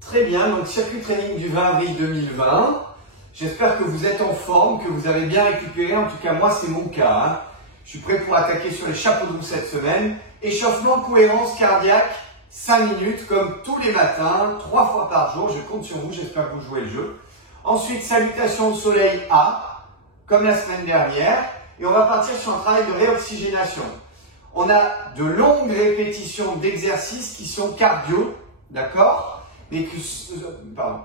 Très bien, donc circuit training du 20 avril 2020. J'espère que vous êtes en forme, que vous avez bien récupéré. En tout cas, moi, c'est mon cas. Hein. Je suis prêt pour attaquer sur les chapeaux de roue cette semaine. Échauffement, cohérence cardiaque, 5 minutes, comme tous les matins, 3 fois par jour. Je compte sur vous, j'espère que vous jouez le jeu. Ensuite, salutation au soleil A, comme la semaine dernière. Et on va partir sur un travail de réoxygénation. On a de longues répétitions d'exercices qui sont cardio, d'accord? Mais que, pardon.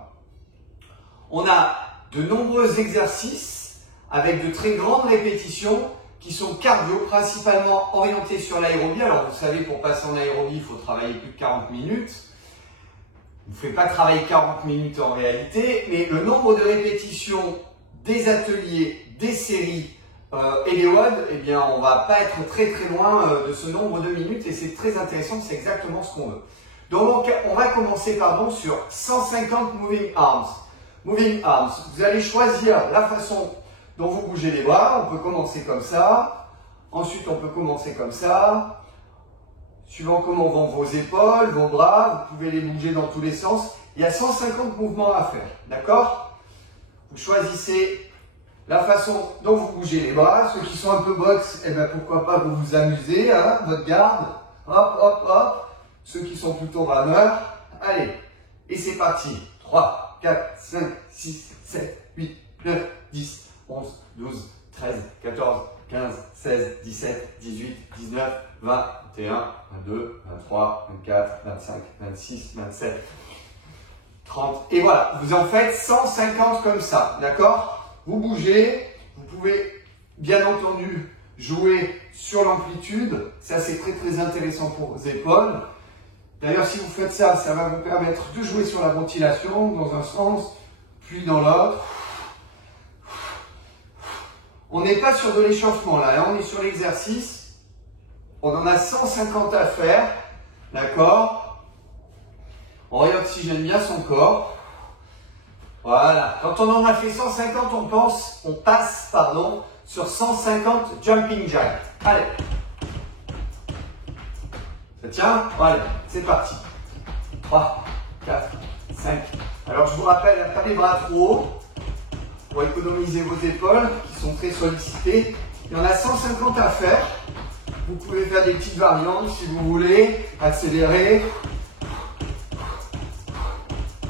On a de nombreux exercices avec de très grandes répétitions qui sont cardio, principalement orientés sur l'aérobie. Alors vous savez, pour passer en aérobie, il faut travailler plus de 40 minutes. Vous ne faites pas travailler 40 minutes en réalité, mais le nombre de répétitions des ateliers, des séries et les WOD, eh bien, on ne va pas être très loin de ce nombre de minutes et c'est très intéressant, c'est exactement ce qu'on veut. Donc, on va commencer sur 150 moving arms. Moving arms, vous allez choisir la façon dont vous bougez les bras. On peut commencer comme ça, ensuite on peut commencer comme ça. Suivant comment vont vos épaules, vos bras, vous pouvez les bouger dans tous les sens. Il y a 150 mouvements à faire, d'accord? Vous choisissez la façon dont vous bougez les bras. Ceux qui sont un peu box, eh ben pourquoi pas vous vous amuser, hein, votre garde. Hop, hop, hop. Ceux qui sont plutôt rameurs, allez. Et c'est parti. 3, 4, 5, 6, 7, 8, 9, 10, 11, 12, 13, 14, 15, 16, 17, 18, 19, 20, 21, 22, 23, 24, 25, 26, 27, 30. Et voilà, vous en faites 150 comme ça, d'accord? Vous bougez, vous pouvez bien entendu jouer sur l'amplitude. Ça, c'est très intéressant pour vos épaules. D'ailleurs, si vous faites ça, ça va vous permettre de jouer sur la ventilation dans un sens, puis dans l'autre. On n'est pas sur de l'échauffement là, on est sur l'exercice. On en a 150 à faire, d'accord? On réoxygène bien son corps. Voilà, quand on en a fait 150, on passe sur 150 jumping jacks. Allez. Ça tient? Voilà, c'est parti. 3, 4, 5. Alors je vous rappelle, pas les bras trop hauts pour économiser vos épaules qui sont très sollicitées. Il y en a 150 à faire. Vous pouvez faire des petites variantes si vous voulez, accélérer.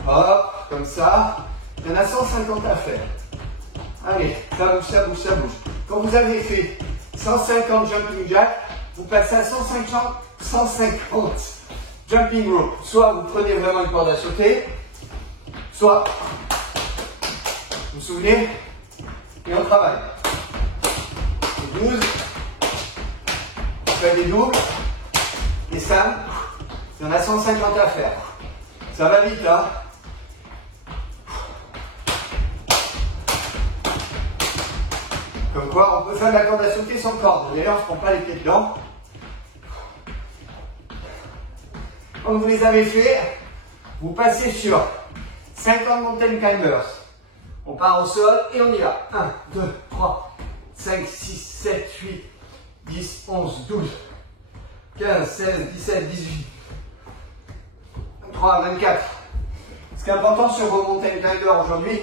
Hop, comme ça. Il y en a 150 à faire. Allez, ça bouge, ça bouge, ça bouge. Quand vous avez fait 150 jumping jacks, vous passez à 150 jumping rope. Soit vous prenez vraiment une corde à sauter, soit, vous vous souvenez, et on travaille. 12, on fait des doubles, et ça, il y en a 150 à faire. Ça va vite, hein? Comme quoi, on peut faire de la corde à sauter sans corde. D'ailleurs, je ne prends pas les pieds dedans. Quand vous les avez fait, vous passez sur 50 mountain climbers. On part au sol et on y va. 1, 2, 3, 5, 6, 7, 8, 10, 11, 12, 15, 16, 17, 18, 23, 24. Ce qui est important sur vos mountain climbers aujourd'hui,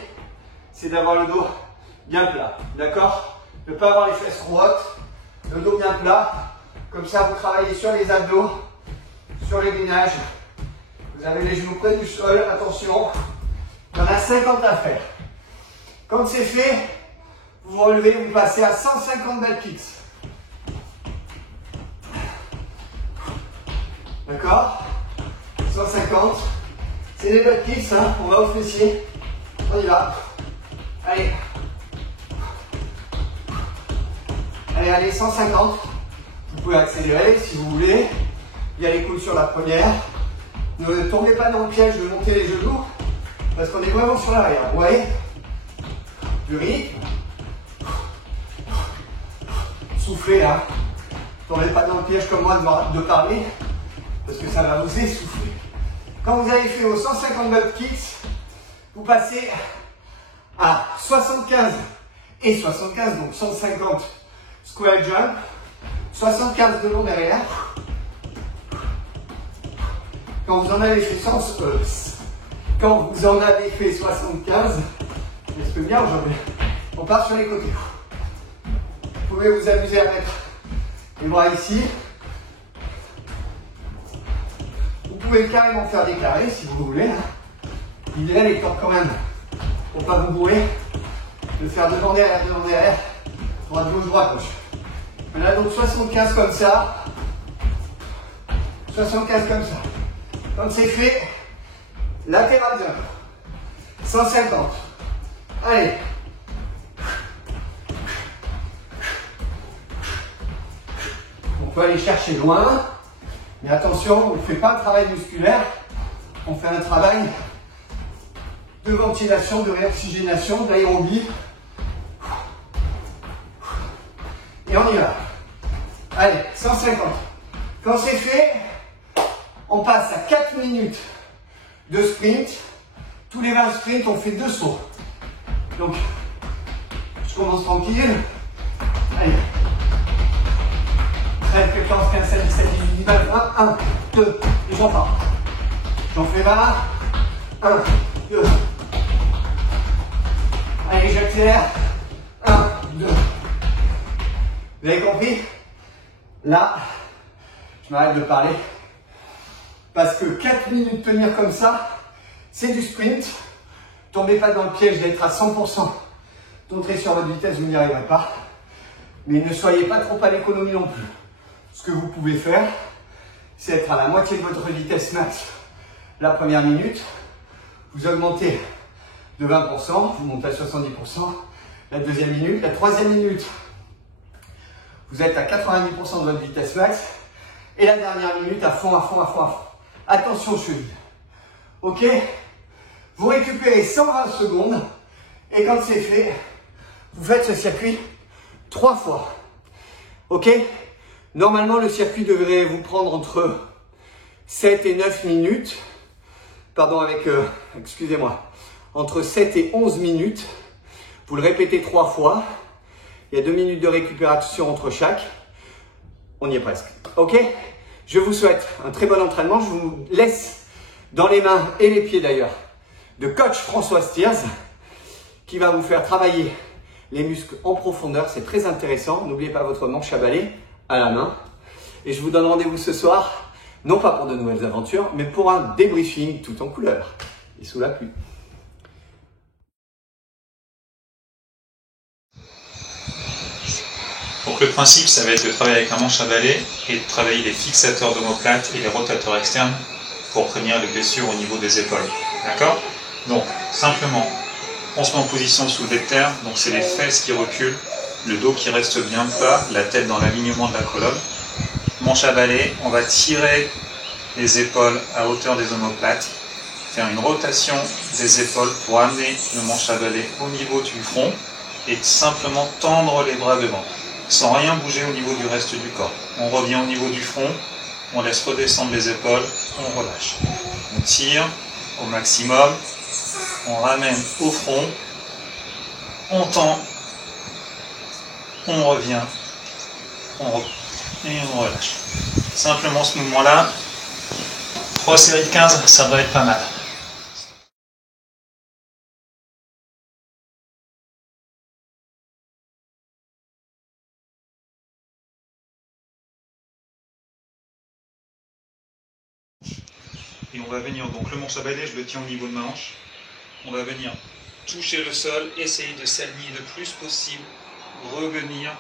c'est d'avoir le dos bien plat. D'accord? Ne pas avoir les fesses trop hautes, le dos bien plat. Comme ça, vous travaillez sur les abdos, sur les gainages. Vous avez les genoux près du sol, attention. Il y en a 50 à faire. Quand c'est fait, vous vous relevez, vous passez à 150 bell kicks. D'accord? 150. C'est des bell kicks, hein. On va au fessier. On y va. Allez. Allez, 150. Vous pouvez accélérer si vous voulez. Il y a les coudes sur la première. Ne tombez pas dans le piège de monter les genoux parce qu'on est vraiment sur l'arrière. Vous voyez? Du rythme. Soufflez là. Ne tombez pas dans le piège comme moi de parler parce que ça va vous essouffler. Quand vous avez fait vos 150 butt kicks, vous passez à 75 et 75, donc 150 square jump, 75 de long derrière. Quand vous en avez fait quand vous en avez fait 75, je peux bien aujourd'hui, on part sur les côtés. Vous pouvez vous amuser à mettre les bras ici. Vous pouvez carrément faire des carrés si vous voulez. L'idéal est quand même, pour ne pas vous bourrer, de faire devant derrière, droite gauche, droite gauche. Voilà, donc 75 comme ça, 75 comme ça. Quand c'est fait, latéral jump, 150. Allez. On peut aller chercher loin, mais attention, on ne fait pas un travail musculaire, on fait un travail de ventilation, de réoxygénation, d'aérobie. Et on y va. Allez, 150. Quand c'est fait, on passe à 4 minutes de sprint. Tous les 20 sprints, on fait 2 sauts. Donc, je commence tranquille. Allez. 13, 14, 15, 16, 17, 18, 19, 20, 1, 2, et j'en pars. J'en fais 20. 1, 2. Allez, j'accélère. 1, 2. Vous avez compris? Là, je m'arrête de parler. Parce que 4 minutes tenir comme ça, c'est du sprint. Tombez pas dans le piège d'être à 100%. D'entrer sur votre vitesse, vous n'y arriverez pas. Mais ne soyez pas trop à l'économie non plus. Ce que vous pouvez faire, c'est être à la moitié de votre vitesse max la première minute. Vous augmentez de 20%, vous montez à 70% la deuxième minute. La troisième minute, vous êtes à 90% de votre vitesse max. Et la dernière minute, à fond, à fond, à fond, à fond. Attention cheville. Ok? Vous récupérez 120 secondes. Et quand c'est fait, vous faites ce circuit 3 fois. Ok? Normalement, le circuit devrait vous prendre entre 7 et 9 minutes. Pardon, excusez-moi. Entre 7 et 11 minutes. Vous le répétez 3 fois. Il y a 2 minutes de récupération entre chaque. On y est presque. Ok? Je vous souhaite un très bon entraînement. Je vous laisse dans les mains et les pieds d'ailleurs de coach François Stiers qui va vous faire travailler les muscles en profondeur. C'est très intéressant. N'oubliez pas votre manche à balai à la main. Et je vous donne rendez-vous ce soir, non pas pour de nouvelles aventures, mais pour un débriefing tout en couleur et sous la pluie. Donc le principe, ça va être de travailler avec un manche à balai et de travailler les fixateurs d'omoplate et les rotateurs externes pour prévenir les blessures au niveau des épaules. D'accord? Donc, simplement, on se met en position sous le terre, donc c'est les fesses qui reculent, le dos qui reste bien plat, la tête dans l'alignement de la colonne. Manche à balai, on va tirer les épaules à hauteur des omoplates, faire une rotation des épaules pour amener le manche à balai au niveau du front et simplement tendre les bras devant, sans rien bouger au niveau du reste du corps. On revient au niveau du front, on laisse redescendre les épaules, on relâche. On tire au maximum, on ramène au front, on tend, on revient, et on relâche. Simplement ce mouvement-là, 3 séries de 15, ça va être pas mal. Et on va venir, donc le manche à balai, je le tiens au niveau de ma hanche. On va venir toucher le sol, essayer de s'aligner le plus possible, revenir,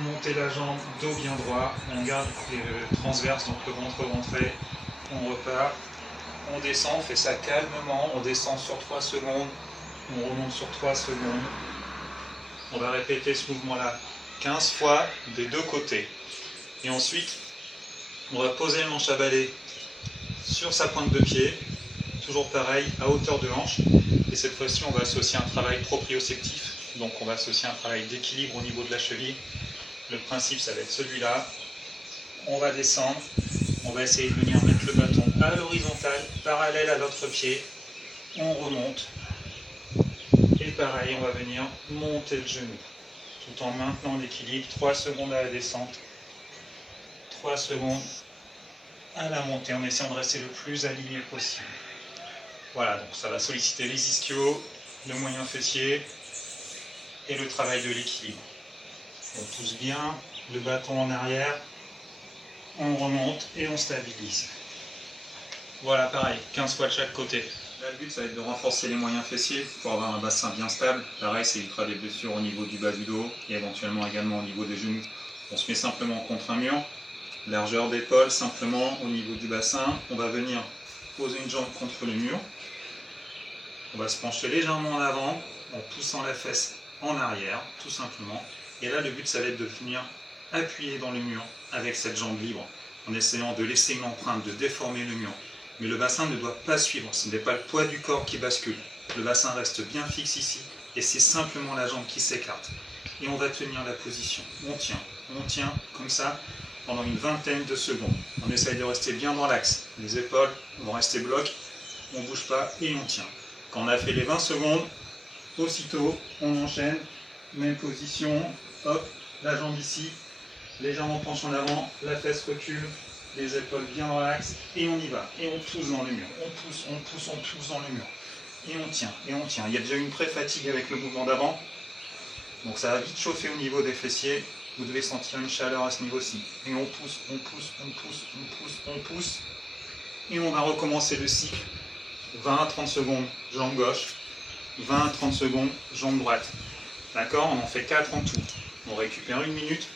monter la jambe, dos bien droit, on garde les transverses, donc le ventre rentré, on repart, on descend, on fait ça calmement, on descend sur 3 secondes, on remonte sur 3 secondes. On va répéter ce mouvement-là 15 fois des deux côtés. Et ensuite, on va poser le manche à balai sur sa pointe de pied, toujours pareil, à hauteur de hanche. Et cette fois-ci, on va associer un travail proprioceptif. Donc on va associer un travail d'équilibre au niveau de la cheville. Le principe, ça va être celui-là. On va descendre. On va essayer de venir mettre le bâton à l'horizontale, parallèle à l'autre pied. On remonte. Et pareil, on va venir monter le genou. Tout en maintenant l'équilibre. 3 secondes à la descente. 3 secondes à la montée, en essayant de rester le plus aligné possible. Voilà, donc ça va solliciter les ischios, le moyen fessier et le travail de l'équilibre. On pousse bien, le bâton en arrière, on remonte et on stabilise. Voilà, pareil, 15 fois de chaque côté. Là, le but, ça va être de renforcer les moyens fessiers pour avoir un bassin bien stable. Pareil, ça évitera des blessures au niveau du bas du dos et éventuellement également au niveau des genoux. On se met simplement contre un mur, largeur d'épaule simplement au niveau du bassin. On va venir poser une jambe contre le mur. On va se pencher légèrement en avant en poussant la fesse en arrière, tout simplement. Et là, le but, ça va être de venir appuyer dans le mur avec cette jambe libre, en essayant de laisser une empreinte, de déformer le mur. Mais le bassin ne doit pas suivre, ce n'est pas le poids du corps qui bascule. Le bassin reste bien fixe ici, et c'est simplement la jambe qui s'écarte. Et on va tenir la position. On tient comme ça pendant une vingtaine de secondes. On essaye de rester bien dans l'axe. Les épaules vont rester bloquées, on ne bouge pas et on tient. Quand on a fait les 20 secondes, aussitôt, on enchaîne, même position, hop, la jambe ici, légèrement penche en avant, la fesse recule, les épaules bien dans l'axe, et on y va, et on pousse dans le mur, on pousse dans le mur, et on tient, et on tient. Il y a déjà une pré-fatigue avec le mouvement d'avant, donc ça va vite chauffer au niveau des fessiers, vous devez sentir une chaleur à ce niveau-ci, et on pousse, et on va recommencer le cycle. 20 à 30 secondes, jambe gauche, 20 à 30 secondes, jambe droite. D'accord? On en fait 4 en tout. On récupère une minute,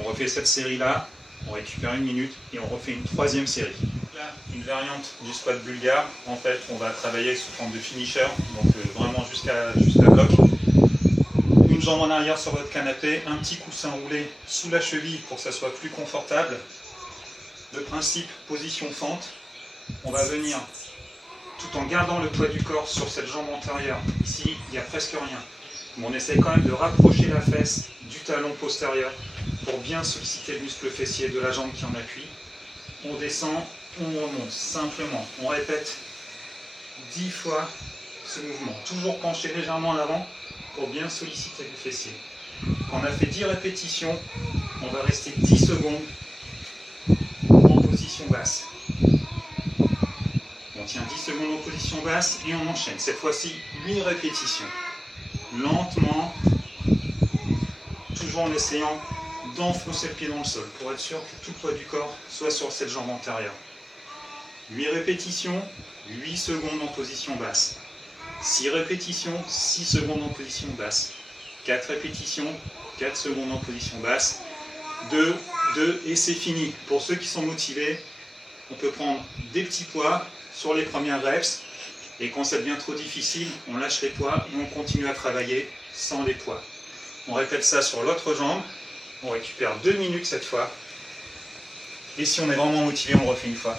on refait cette série-là, on récupère une minute et on refait une troisième série. Là, une variante du squat bulgare. En fait, on va travailler sous forme de finisher, donc vraiment jusqu'à bloc. Une jambe en arrière sur votre canapé, un petit coussin roulé sous la cheville pour que ça soit plus confortable. Le principe, position fente. On va venir tout en gardant le poids du corps sur cette jambe antérieure. Ici, il n'y a presque rien. Mais on essaie quand même de rapprocher la fesse du talon postérieur pour bien solliciter le muscle fessier de la jambe qui en appuie. On descend, on remonte, simplement. On répète 10 fois ce mouvement. Toujours penché légèrement en avant pour bien solliciter le fessier. Quand on a fait 10 répétitions, on va rester 10 secondes en position basse. On tient 10 secondes en position basse et on enchaîne. Cette fois-ci, 8 répétitions. Lentement, toujours en essayant d'enfoncer le pied dans le sol pour être sûr que tout le poids du corps soit sur cette jambe antérieure. 8 répétitions, 8 secondes en position basse. 6 répétitions, 6 secondes en position basse. 4 répétitions, 4 secondes en position basse. 2, 2 et c'est fini. Pour ceux qui sont motivés, on peut prendre des petits poids sur les premières reps, et quand ça devient trop difficile, on lâche les poids et on continue à travailler sans les poids. On répète ça sur l'autre jambe, on récupère 2 minutes cette fois, et si on est vraiment motivé, on le refait une fois.